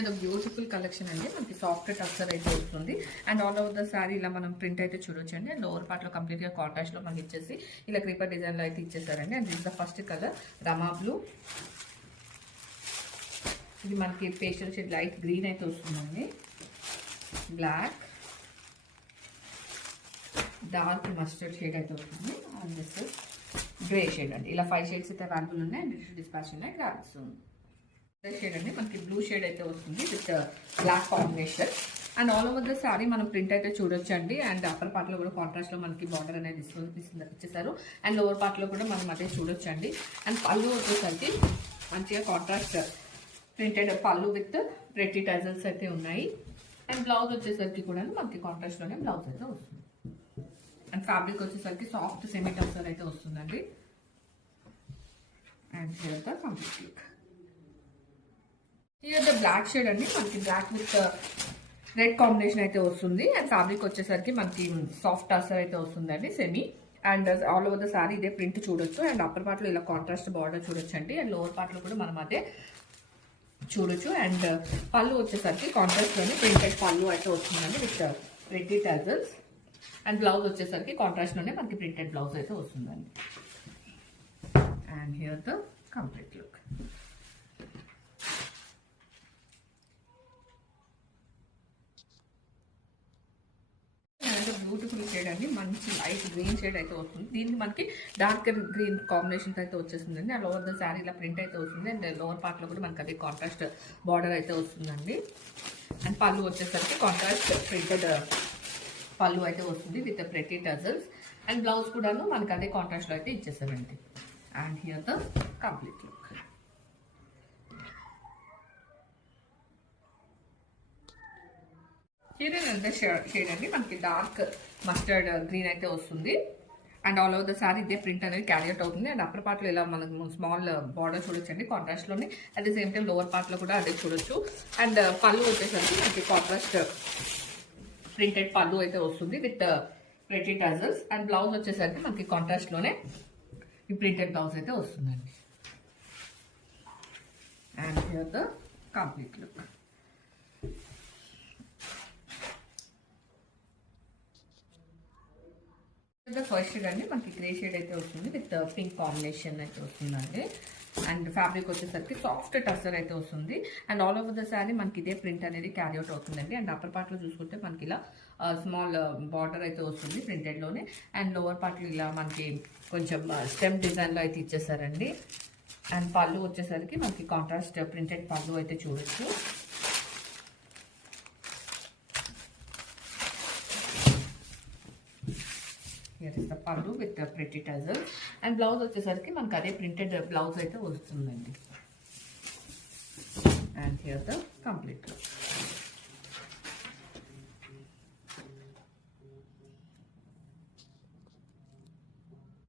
ఇది beautiful collection అండి. మనకి సాఫ్ట్ టక్సర్ అయితే వస్తుంది. And all over the sari ఇలా మనం ప్రింట్ అయితే చూడొచ్చండి. అండ్ లోవర్ పార్ట్ లో కంప్లీట్ గా కాంట్రాస్ట్ లో మనకి ఇచ్చేసి ఇలా క్రీపర్ డిజైన్ లో అయితే ఇచ్చేసారండి. And this the first colour రమా బ్లూ. ఇది మనకి పేస్టల్ షేడ్ లైట్ గ్రీన్ అయితే వస్తుందండి. బ్లాక్, డార్క్ మస్టర్డ్ షేడ్ అయితే వస్తుంది. అండ్ దిస్ గ్రే షేడ్ అండి. ఇలా 5 షేడ్స్ అయితే అవైలబుల్ ఉన్నాయి. అండ్ డిస్పాచ్ ఉన్నాయి. గ్రాడ్స్ షేడ్ అండి మనకి బ్లూ షేడ్ అయితే వస్తుంది with black combination. And all over the sari మనం ప్రింట్ అయితే చూడొచ్చు అండి. అండ్ అప్పర్ పార్ట్ లో కూడా కాంట్రాస్ట్ లో మనకి బార్డర్ అనేది ఇచ్చేసారు. అండ్ లోవర్ పార్ట్ లో కూడా మనం అదే చూడొచ్చు అండి. అండ్ పళ్ళు వచ్చేసరికి మంచిగా కాంట్రాస్ట్ ప్రింటెడ్ పళ్ళు విత్ ప్రెట్టి టజల్స్ అయితే ఉన్నాయి. అండ్ బ్లౌజ్ వచ్చేసరికి కూడా మనకి కాంట్రాస్ట్ లోనే బ్లౌజ్ అయితే వస్తుంది. అండ్ ఫ్యాబ్రిక్ వచ్చేసరికి సాఫ్ట్ సెమీ టసర్ అయితే వస్తుందండి. And here the complete look. Here the black shade అండి మనకి బ్లాక్ విత్ రెడ్ కాంబినేషన్ అయితే వస్తుంది. అండ్ ఫ్యాబ్రిక్ వచ్చేసరికి మనకి సాఫ్ట్ టసర్ అయితే వస్తుందండి semi. And all over the sari ఇదే ప్రింట్ చూడొచ్చు. అండ్ అప్పర్ పార్ట్ లో ఇలా కాంట్రాస్ట్ బార్డర్ చూడొచ్చు అండి. అండ్ లోవర్ పార్ట్ లో కూడా మనం అదే చూడొచ్చు. అండ్ పళ్ళు వచ్చేసరికి కాంట్రాస్ట్ లోనే ప్రింటెడ్ పళ్ళు అయితే వస్తుందండి విత్ రెడ్డి టజల్స్. అండ్ బ్లౌజ్ వచ్చేసరికి కాంట్రాస్ట్ లోనే మనకి ప్రింటెడ్ బ్లౌజ్ అయితే వస్తుందండి. And here the complete look. Beautiful shade అండి. మంచి లైట్ గ్రీన్ షేడ్ అయితే వస్తుంది. దీనికి మనకి డార్క్ గ్రీన్ కాంబినేషన్ అయితే వచ్చేసిందండి. అండ్ ఓవర్ ద శారీ ఇలా ప్రింట్ అయితే వస్తుంది. అండ్ లోవర్ పార్ట్ లో కూడా మనకి అది కాంట్రాస్ట్ బార్డర్ అయితే వస్తుందండి. అండ్ పళ్ళు వచ్చేసరికి కాంట్రాస్ట్ ప్రింటెడ్ పళ్ళు అయితే వస్తుంది with pretty tassels. And blouse కూడాను మనకి అదే కాంట్రాస్ట్ లో అయితే ఇచ్చేసారండి. And here the complete look. అంతే షేడ్ అండి మనకి డార్క్ మస్టర్డ్ గ్రీన్ అయితే వస్తుంది. And all over the sari ఇదే ప్రింట్ అనేది క్యారీ అవుట్ అవుతుంది. అండ్ అప్పర్ పార్ట్ లో ఇలా మనం స్మాల్ బార్డర్ చూడొచ్చు అండి కాంట్రాస్ట్ లోని. At the same time lower part లో కూడా అదే చూడొచ్చు. అండ్ పళ్ళు వచ్చేసరికి మనకి కాంట్రాస్ట్ ప్రింటెడ్ పళ్ళు అయితే వస్తుంది with pretty tassels. And blouse వచ్చేసరికి మనకి కాంట్రాస్ట్ లోనే ఈ ప్రింటెడ్ బ్లౌజ్ అయితే వస్తుందండి. And here the complete look. First shade అండి మనకి గ్రే షేడ్ అయితే వస్తుంది విత్ పింక్ కాంబినేషన్ అయితే వస్తుందండి. అండ్ ఫ్యాబ్రిక్ వచ్చేసరికి సాఫ్ట్ టసర్ అయితే వస్తుంది. And all over the sari మనకి ఇదే ప్రింట్ అనేది క్యారీ అవుట్ అవుతుందండి. అండ్ అప్పర్ పార్ట్ లో చూసుకుంటే మనకి ఇలా స్మాల్ బార్డర్ అయితే వస్తుంది ప్రింటెడ్ లోనే. అండ్ లోవర్ పార్ట్ లో ఇలా మనకి కొంచెం స్టెమ్ డిజైన్ లో అయితే ఇచ్చేసారండి. అండ్ పళ్ళు వచ్చేసరికి మనకి కాంట్రాస్ట్ ప్రింటెడ్ పళ్ళు అయితే చూడొచ్చు. హియర్ ఇస్ ద పళ్ళు విత్ ప్రెట్టి టజల్. అండ్ బ్లౌజ్ వచ్చేసరికి మనకి అదే ప్రింటెడ్ బ్లౌజ్ అయితే వస్తుందండి. And here the complete look.